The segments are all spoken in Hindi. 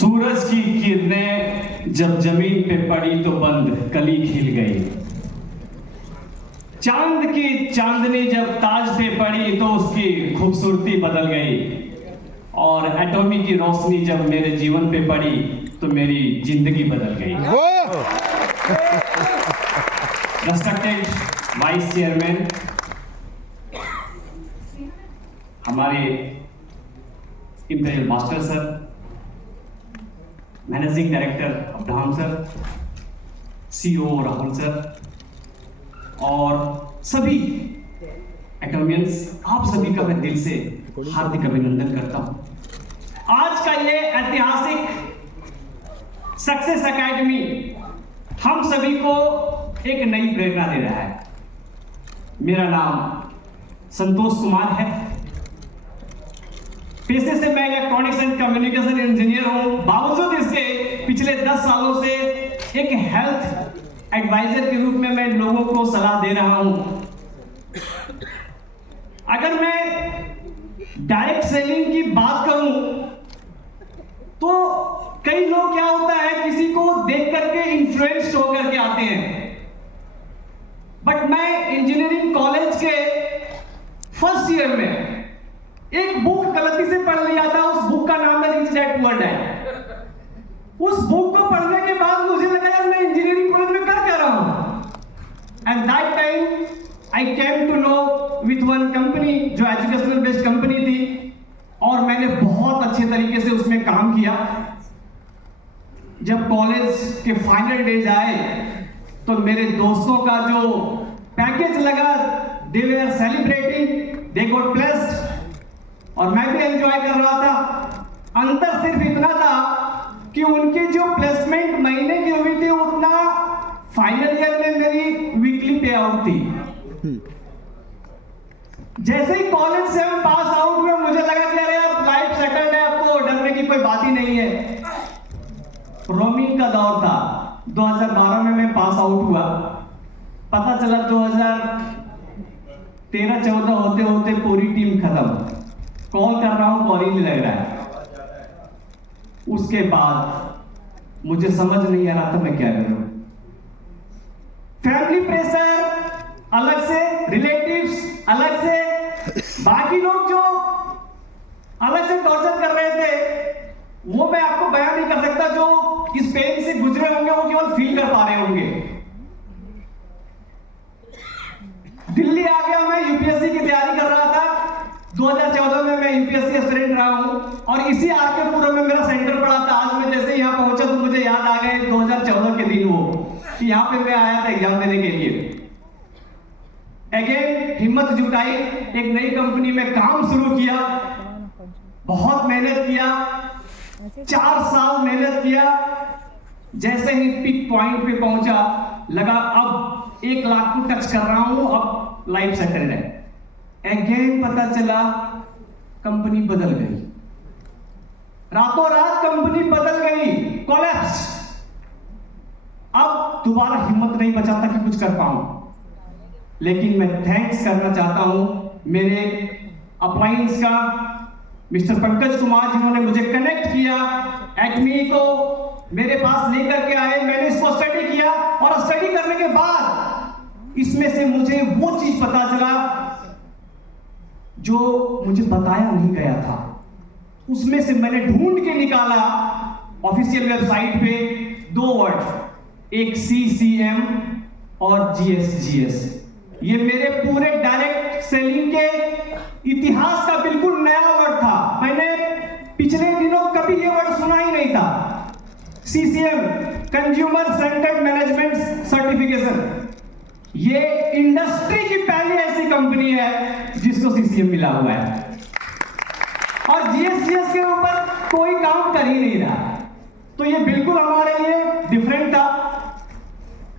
सूरज की किरणें जब जमीन पे पड़ी तो बंद कली खिल गई। चांद की चांदनी जब ताज पे पड़ी तो उसकी खूबसूरती बदल गई। और एटॉमी की रोशनी जब मेरे जीवन पे पड़ी तो मेरी जिंदगी बदल गई। रेस्पेक्टेड वाइस चेयरमैन, हमारे imperial master sir, managing director Abraham sir, CEO Rahul sir और सभी एटॉमियंस, आप सभी का मैं दिल से हार्दिक अभिनंदन करता हूं। आज का ये ऐतिहासिक सक्सेस एकेडमी हम सभी को एक नई प्रेरणा दे रहा है। मेरा नाम संतोष कुमार है। पेशे से मैं इलेक्ट्रॉनिक्स एंड कम्युनिकेशन इंजीनियर हूं। बावजूद इसके पिछले 10 सालों से एक हेल्थ एडवाइजर के रूप में मैं लोगों को सलाह दे रहा हूं। अगर मैं डायरेक्ट सेलिंग की बात करूं तो कई लोग क्या होता है, किसी को देख करके इन्फ्लुएंस होकर के आते हैं। बट मैं इंजीनियरिंग कॉलेज के फर्स्ट ईयर में एक बुक गलती से पढ़ लिया था। उस बुक का नाम है रिच डैड पुअर डैड। उस बुक को पढ़ने के बाद मुझे लगा यार मैं इंजीनियरिंग कॉलेज में कर क्या रहा हूं। And that time I came to know with one company जो एजुकेशनल बेस्ड कंपनी थी, और मैंने बहुत अच्छे तरीके से उसमें काम किया। जब कॉलेज के फाइनल डेज आए तो मेरे दोस्तों का जो पैकेज लगा, they were celebrating, they got blessed, और मैं भी एंजॉय कर रहा था। अंतर सिर्फ इतना था कि उनकी जो प्लेसमेंट महीने की हुई थी उतना फाइनल ईयर में मेरी वीकली पे आउट थी। जैसे ही कॉलेज से हम पास आउट हुए मुझे लगा कि अरे अब लाइफ सेटल्ड है, अब तो डरने की कोई बात ही नहीं है। रोमिंग का दौर था। 2012 में मैं पास आउट हुआ। पता चला 2013-14 होते होते पूरी टीम खत्म। कॉल कर रहा हूं, कॉल ही नहीं लग रहा है। उसके बाद मुझे समझ नहीं आ रहा था मैं क्या करूं। फैमिली प्रेशर अलग से, रिलेटिव्स अलग से, बाकी लोग जो अलग से टॉर्चर कर रहे थे वो मैं आपको बयान नहीं कर सकता। जो इस पेन से गुजरे होंगे वो केवल फील कर पा रहे होंगे। दिल्ली आ गया, मैं यूपीएससी की तैयारी कर रहा था। 2014 में मैं यूपीएससी एस्पिरेंट रहा हूं और इसी आरके पुरम में मेरा सेंटर पड़ा था। आज मैं जैसे यहां पहुंचा तो मुझे याद आ गए 2014 के दिन वो कि यहां पे मैं आया था एग्जाम देने के लिए। अगेन हिम्मत जुटाई, एक नई कंपनी में काम शुरू किया, बहुत मेहनत किया, 4 साल मेहनत किया। जैसे ही पिक पॉइंट पे पहुंचा लगा अब 1 लाख को टच कर रहा हूं, अब लाइफ सेटल्ड है। अगेन पता चला कंपनी बदल गई, रातों रात कंपनी बदल गई, कोलैप्स। अब दोबारा हिम्मत नहीं बचा था कि कुछ कर पाऊं, लेकिन मैं थैंक्स करना चाहता हूं मेरे अपलायंस का, मिस्टर पंकज कुमार, जिन्होंने मुझे कनेक्ट किया, एटमी को मेरे पास लेकर के आए। मैंने इसको स्टडी किया और स्टडी करने के बाद इसमें से मुझे वो चीज पता चला जो मुझे बताया नहीं गया था। उसमें से मैंने ढूंढ के निकाला ऑफिशियल वेबसाइट पे 2 वर्ड, एक CCM और GS। ये मेरे पूरे डायरेक्ट सेलिंग के इतिहास का बिल्कुल नया वर्ड था। मैंने पिछले दिनों कभी ये वर्ड सुना ही नहीं था। CCM, consumer centred management certification, ये इंडस्ट्री की पहली ऐसी कंपनी है जिसको CCM मिला हुआ है। और GS के ऊपर कोई काम कर ही नहीं रहा, तो ये बिल्कुल हमारे लिए डिफरेंट था।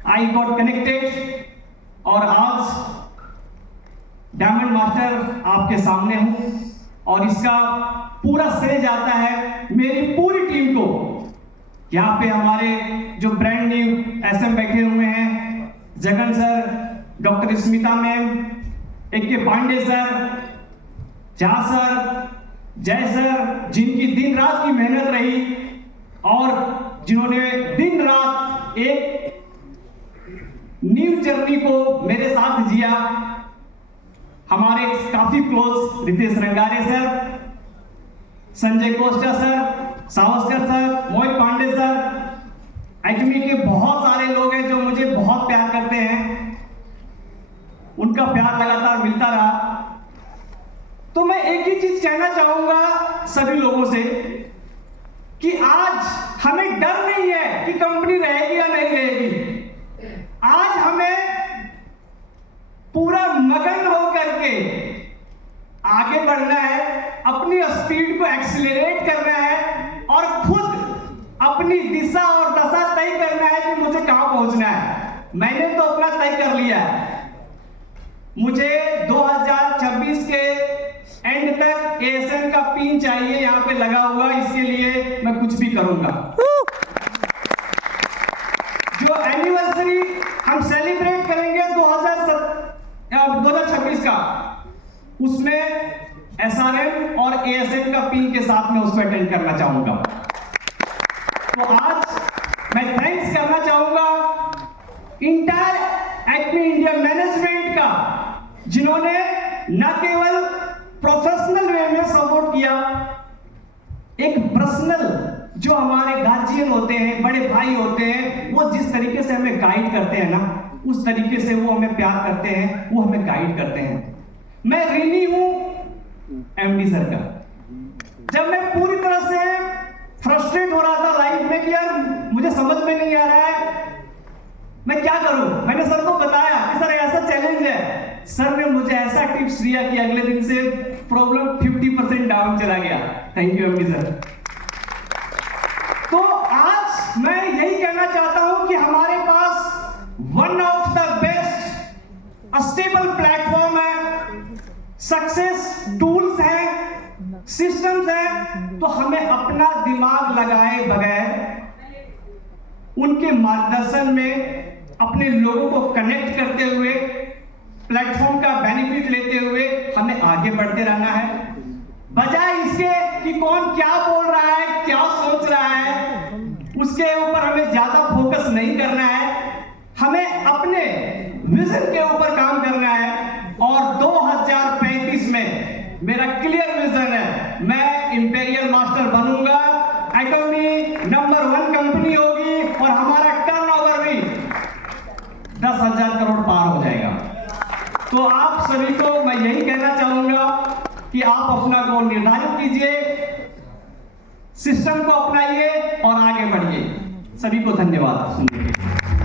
आई गॉट कनेक्टेड और आज डायमंड मास्टर आपके सामने हूं, और इसका पूरा श्रेय जाता है मेरी पूरी टीम को। यहां पे हमारे जो ब्रांड न्यू SM बैठे हुए हैं, Jagan sir, doctor Smita ma'am, AK Pandey sir, Jha sir, Jai sir, जिनकी दिन रात की मेहनत रही, और जिन्होंने दिन रात एक न्यू जर्नी को मेरे साथ जिया, हमारे काफी close Ritesh Rangare sir, Sanjay Costa sir, Savaskar sir, Mohit Pande sir, Acme के बहुत सारे लोग हैं जो मुझे बहुत प्यार करते हैं। उनका प्यार लगातार मिलता रहा। तो मैं एक ही चीज कहना चाहूंगा सभी लोगों से कि आज हमें डर नहीं है कि कंपनी रहेगी या नहीं रहेगी। आज हमें पूरा मगन होकर के आगे बढ़ना है, अपनी स्पीड को एक्सीलरेट करना है और खुद अपनी दिशा और दशा तय करना है कि मुझे कहां पहुंचना है। मैंने तो अपना तय कर लिया है। मुझे 2026 के एंड तक ASN का पिन चाहिए यहां पे लगा हुआ, इसके लिए मैं कुछ भी करूंगा। जो एनिवर्सरी हम सेलिब्रेट करेंगे 2026 का, उसमें SRM और ASN का पिन के साथ में उसको अटेंड करना चाहूंगा। तो आज मैं थैंक्स करना चाहूंगा इंटायर एक्मी इंडिया मैनेजमेंट का, जिन्होंने न केवल प्रोफेशनल वे में सपोर्ट किया, एक पर्सनल जो हमारे गार्जियन होते हैं, बड़े भाई होते हैं, वो जिस तरीके से हमें गाइड करते हैं ना, उस तरीके से वो हमें प्यार करते हैं, वो हमें गाइड करते हैं। मैं ऋणी हूं MD सर का। जब मैं पूरी तरह से फ्रस्ट्रेट हो रहा था लाइफ में कि यार मुझे समझ में नहीं आ रहा है मैं क्या करूं, मैंने सर को बताया कि सर ऐसा चैलेंज है। सर ने मुझे ऐसा टिप्स दिया कि अगले दिन से प्रॉब्लम 50% डाउन चला गया। Thank you MD sir. तो आज मैं यही कहना चाहता हूं कि हमारे पास one of the best stable platform है, सक्सेस टूल्स हैं, सिस्टम्स हैं। तो हमें अपना दिमाग लगाए बगैर उनके मार्गदर्शन में अपने लोगों को कनेक्ट करते हुए, प्लेटफॉर्म का बेनिफिट लेते हुए हमें आगे बढ़ते रहना है, बजाय इसके कि कौन क्या बोल रहा है, क्या सोच रहा है, उसके ऊपर हमें ज्यादा फोकस नहीं करना है। हमें अपने विजन के ऊपर काम करना है। और 2035 में मेरा क्लियर विजन है, मैं इंपीरियल मास्टर बनूंगा, एटॉमी नंबर 1 कंपनी होगी और हमारा टर्नओवर भी 10,000 करोड़ पार हो जाएगा। तो आप सभी को मैं यही कहना चाहूंगा कि आप अपना गोल निर्धारित कीजिए, सिस्टम को अपनाइए और आगे बढ़िए। सभी को धन्यवाद सुनने के लिए।